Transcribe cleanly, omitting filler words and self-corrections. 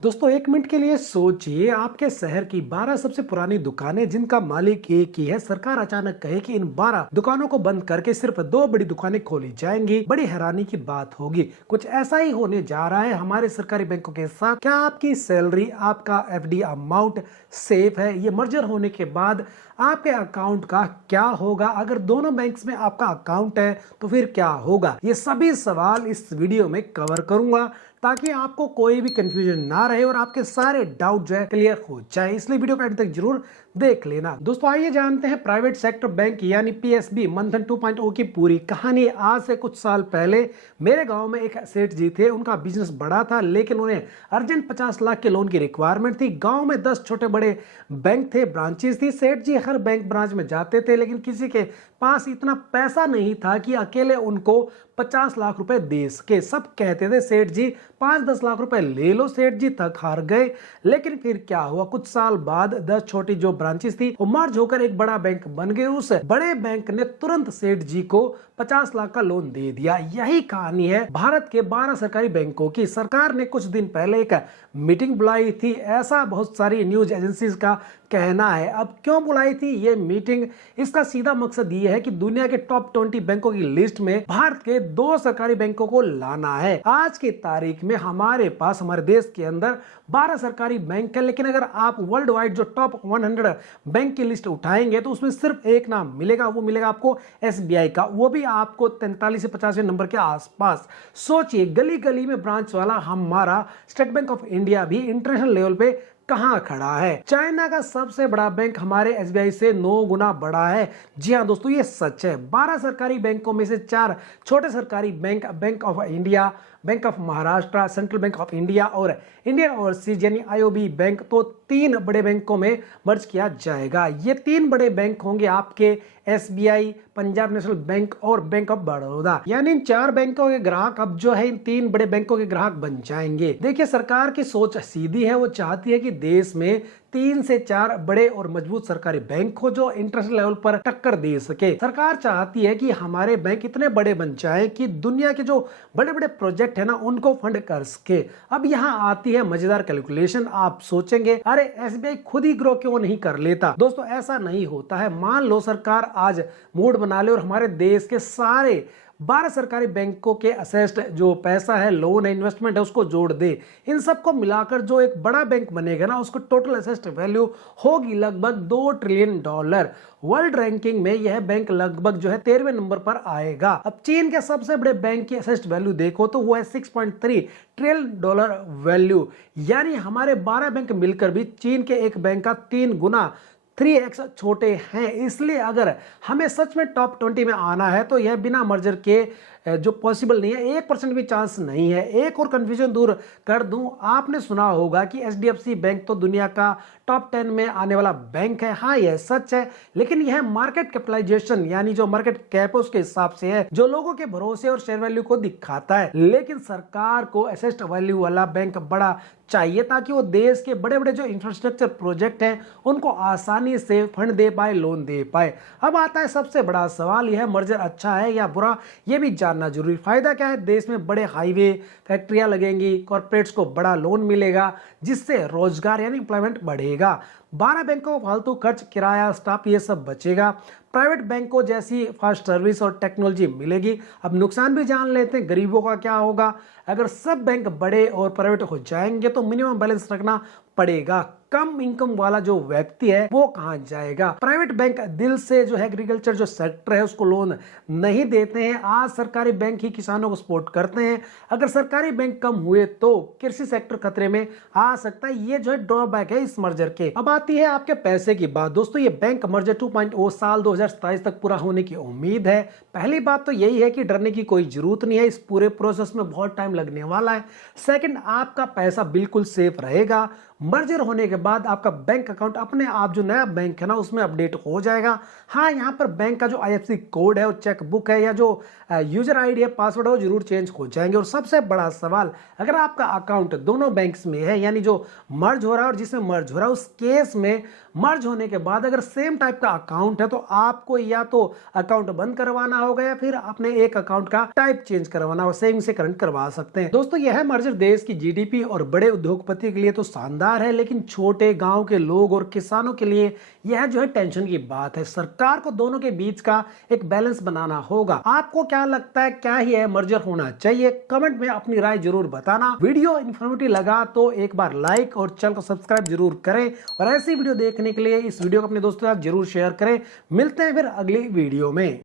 दोस्तों एक मिनट के लिए सोचिए, आपके शहर की 12 सबसे पुरानी दुकानें जिनका मालिक एक ही है, सरकार अचानक कहे कि इन 12 दुकानों को बंद करके सिर्फ 2 बड़ी दुकानें खोली जाएंगी। बड़ी हैरानी की बात होगी। कुछ ऐसा ही होने जा रहा है हमारे सरकारी बैंकों के साथ। क्या आपकी सैलरी, आपका एफडी अमाउंट सेफ है? ये मर्जर होने के बाद आपके अकाउंट का क्या होगा? अगर दोनों बैंक्स में आपका अकाउंट है तो फिर क्या होगा? ये सभी सवाल इस वीडियो में कवर करूंगा ताकि आपको कोई भी कंफ्यूजन ना रहे और आपके सारे डाउट जो है क्लियर हो जाए। इसलिए वीडियो को अंत तक जरूर देख लेना। दोस्तों आइए जानते हैं प्राइवेट सेक्टर बैंक यानी पीएसबी मंथन 2.0 की पूरी कहानी। आज से कुछ साल पहले मेरे गांव में एक सेठ जी थे। उनका बिजनेस बड़ा था लेकिन उन्हें अर्जेंट 50 लाख के लोन की रिक्वायरमेंट थी। गांव में 10 छोटे बड़े बैंक थे, ब्रांचेस थी। सेठ जी हर बैंक ब्रांच में जाते थे लेकिन किसी के पास इतना पैसा नहीं था कि अकेले उनको 50 लाख रुपए दे सके। सब कहते थे सेठ जी 5-10 लाख रुपए ले लो। सेठ जी तक हार गए। लेकिन फिर क्या हुआ, कुछ साल बाद 10 छोटी जो ब्रांचेस थी वो मर्ज होकर एक बड़ा बैंक बन गए। उस बड़े बैंक ने तुरंत सेठ जी को 50 लाख का लोन दे दिया। यही कहानी है भारत के 12 सरकारी बैंकों की। सरकार ने कुछ दिन पहले एक मीटिंग बुलाई थी, ऐसा बहुत सारी न्यूज एजेंसीज का कहना है। अब क्यों बुलाई थी ये मीटिंग? इसका सीधा मकसद ये है कि दुनिया के टॉप 20 बैंकों की लिस्ट में भारत के 2 सरकारी बैंकों को लाना है। आज की तारीख में हमारे पास हमारे देश के अंदर 12 सरकारी बैंक है, लेकिन अगर आप वर्ल्ड वाइड जो टॉप 100 बैंक की लिस्ट उठाएंगे तो उसमें सिर्फ एक नाम मिलेगा। वो मिलेगा आपको एसबीआई का, वो भी आपको 43 से 50वें नंबर के आसपास। सोचिए, गली गली में ब्रांच वाला हमारा स्टेट बैंक ऑफ इंडिया भी इंटरनेशनल लेवल पे कहां खड़ा है। चाइना का सबसे बड़ा बैंक हमारे एसबीआई से 9 गुना बड़ा है। जी हां दोस्तों, ये सच है। 12 सरकारी बैंकों में से 4 छोटे सरकारी bank, bank of India, bank of Maharashtra, central bank of India और इंडियन ओवरसीज यानी आईओबी बैंक, तो 3 बड़े बैंकों में मर्ज किया जाएगा। ये 3 बड़े बैंक होंगे आपके एसबीआई, पंजाब नेशनल बैंक और बैंक ऑफ बड़ौदा। यानी इन 4 बैंकों के ग्राहक अब जो है इन 3 बड़े बैंकों के ग्राहक बन जाएंगे। देखिए, सरकार की सोच सीधी है। वो चाहती है कि देश में 3 से 4 बड़े और मजबूत सरकारी बैंक हो जो इंटरनेशनल लेवल पर टक्कर दे सके। सरकार चाहती है कि हमारे बैंक इतने बड़े बन जाए कि दुनिया के जो बड़े बड़े प्रोजेक्ट है ना उनको फंड कर सके। अब यहाँ आती है मजेदार कैलकुलेशन। आप सोचेंगे अरे एसबीआई खुद ही ग्रो क्यों नहीं कर लेता? दोस्तों ऐसा नहीं होता है। मान लो सरकार आज मूड बना ले और हमारे देश के सारे 12 सरकारी बैंकों के असेस्ड जो पैसा है, लोन है, इन्वेस्टमेंट है, उसको जोड़ दे। इन सबको मिलाकर जो एक बड़ा बैंक बनेगा ना, उसको टोटल असेस्ड वैल्यू होगी लगभग $2 ट्रिलियन। वर्ल्ड रैंकिंग में यह बैंक लगभग जो है 13वें नंबर पर आएगा। अब चीन के सबसे बड़े बैंक की असेस्ड वैल्यू देखो तो वो है $6.3 ट्रिलियन वैल्यू। यानी हमारे 12 बैंक मिलकर भी चीन के एक बैंक का 3 गुना 3x छोटे हैं। इसलिए अगर हमें सच में टॉप 20 में आना है तो यह बिना मर्जर के जो पॉसिबल नहीं है, 1% भी चांस नहीं है। एक और कंफ्यूजन दूर कर दूं, आपने सुना होगा कि एचडीएफसी बैंक तो दुनिया का टॉप 10 में आने वाला बैंक है। हाँ, यह सच है, लेकिन यह मार्केट कैपिटलाइजेशन यानी जो मार्केट कैप है उसके हिसाब से है, जो लोगों के भरोसे और शेयर वैल्यू को दिखाता है। लेकिन सरकार को एसेट वैल्यू वाला बैंक बड़ा चाहिए ताकि वो देश के बड़े बड़े जो इंफ्रास्ट्रक्चर प्रोजेक्ट हैं उनको आसानी से फंड दे पाए, लोन दे पाए। अब आता है सबसे बड़ा सवाल, यह मर्जर अच्छा है या बुरा, यह भी जानना जरूरी। फायदा क्या है? देश में बड़े हाईवे, फैक्ट्रियां लगेंगी, कॉर्पोरेट्स को बड़ा लोन मिलेगा जिससे रोजगार यानी एम्प्लॉयमेंट बढ़ेगा। 12 बैंकों को फालतू खर्च, किराया, स्टाफ ये सब बचेगा। प्राइवेट बैंकों जैसी फास्ट सर्विस और टेक्नोलॉजी मिलेगी। अब नुकसान भी जान लेते हैं, गरीबों का क्या होगा? अगर सब बैंक बड़े और प्राइवेट हो जाएंगे तो मिनिमम बैलेंस रखना पड़ेगा। कम इनकम वाला जो व्यक्ति है वो कहां जाएगा? प्राइवेट बैंक दिल से जो है एग्रीकल्चर जो सेक्टर है उसको लोन नहीं देते हैं। आज सरकारी बैंक ही किसानों को सपोर्ट करते हैं। अगर सरकारी बैंक कम हुए तो कृषि सेक्टर खतरे में आ सकता है। ये जो है ड्रॉबैक है इस मर्जर के। अब आती है आपके पैसे की बात। दोस्तों ये बैंक मर्जर 2.0 साल 2027 तक पूरा होने की उम्मीद है। पहली बात तो यही है कि डरने की कोई जरूरत नहीं है। इस पूरे प्रोसेस में बहुत टाइम लगने वाला है। सेकंड, आपका पैसा बिल्कुल सेफ रहेगा। मर्जर होने के बाद आपका बैंक अकाउंट अपने आप जो नया बैंक है ना उसमें अपडेट हो जाएगा। हाँ, यहाँ पर बैंक का जो IFSC कोड है, वो चेकबुक है या जो यूजर आईडी है, पासवर्ड है, वो जरूर चेंज हो जाएंगे। और सबसे बड़ा सवाल, अगर आपका अकाउंट दोनों बैंक्स में है, यानी जो मर्ज हो रहा है और जिसमें मर्ज हो रहा है, उस केस में मर्ज होने के बाद अगर सेम टाइप का अकाउंट है तो आपको या तो अकाउंट बंद करवाना होगा या फिर अपने एक अकाउंट का टाइप चेंज करवाना होगा, सेविंग से करंट करवा सकते हैं। दोस्तों, यह मर्जर देश की GDP और बड़े उद्योगपति के लिए तो शानदार है, लेकिन छोटे गांव के लोग और किसानों के लिए यह जो है टेंशन की बात है। सरकार को दोनों के बीच का एक बैलेंस बनाना होगा। आपको क्या लगता है, क्या ही है मर्जर होना चाहिए? कमेंट में अपनी राय जरूर बताना। वीडियो इन्फॉर्मेटिव लगा तो एक बार लाइक और चैनल को सब्सक्राइब जरूर करें और ऐसी वीडियो देखने के लिए इस वीडियो को अपने दोस्तों के साथ जरूर शेयर करें। मिलते हैं फिर अगली वीडियो में।